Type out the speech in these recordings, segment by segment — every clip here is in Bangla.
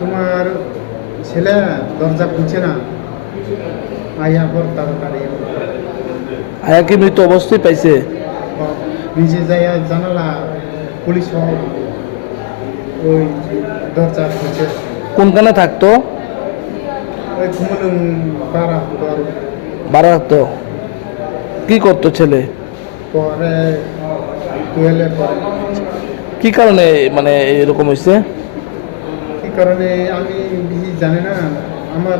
তোমার ছেলে দরজা খুলছে না, আয়া পর তাড়াতাড়ি আয়া কি মৃত অবস্থায় পাইছে? নিজে যাইয়া জানালা পুলিশ সহ ওই দরজা খুলছে। কোনখানে থাকতো? ওই ঘুমলুম বারা বারাতো। কি করতো ছেলে? পরে টুয়েলভে পরে। কি কারণে মানে এরকম হয়েছে? কি কারণে আমি বেশি জানি না। আমার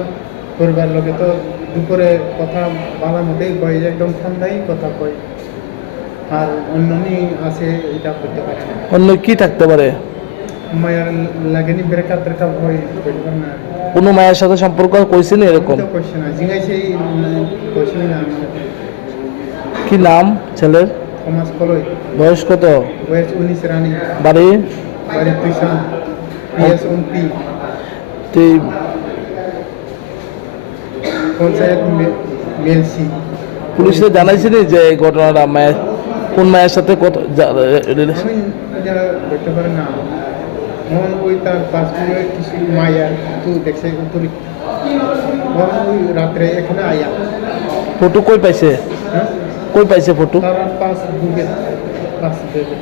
পরিবার লোকে তো দুপুরে কথা বলা মতেই কয়, একদম ঠান্ডাই কথা কয়, আর অন্যনি আছে এটা করতে পারে না। অন্য কি থাকতে পারে? মায়ের লাগেনি ব্রেকআপ ট্রেকআপ হয় করতে পারে না। কোনো মায়ের সাথে সম্পর্ক কইছে না এরকম? তো কোশ্চেন না জিজ্ঞাসেই কোশ্চেন না। কি নাম ছেলের? সমাজ কলই, বয়স কত? বয়স 19 রানী, বাড়ি? বাড়ি তুইশান, পিএস উনপি, পঞ্চায়েত মেলসি। পুলিশে জানাইছিলি যে এই ঘটনাটা মায়ের কোন মায়ের সাথে কত আমি এটা দেখতে পারি না। মন ওই তার পাসপোর্টে কিছু মায়া তো দেখছে উত্তরি ওই রাত্রে এখানে আয়া। ফটো কই পাইছে? হ্যাঁ, কই পাইছে ফটো? তার পাস বুকে পাস দেবে।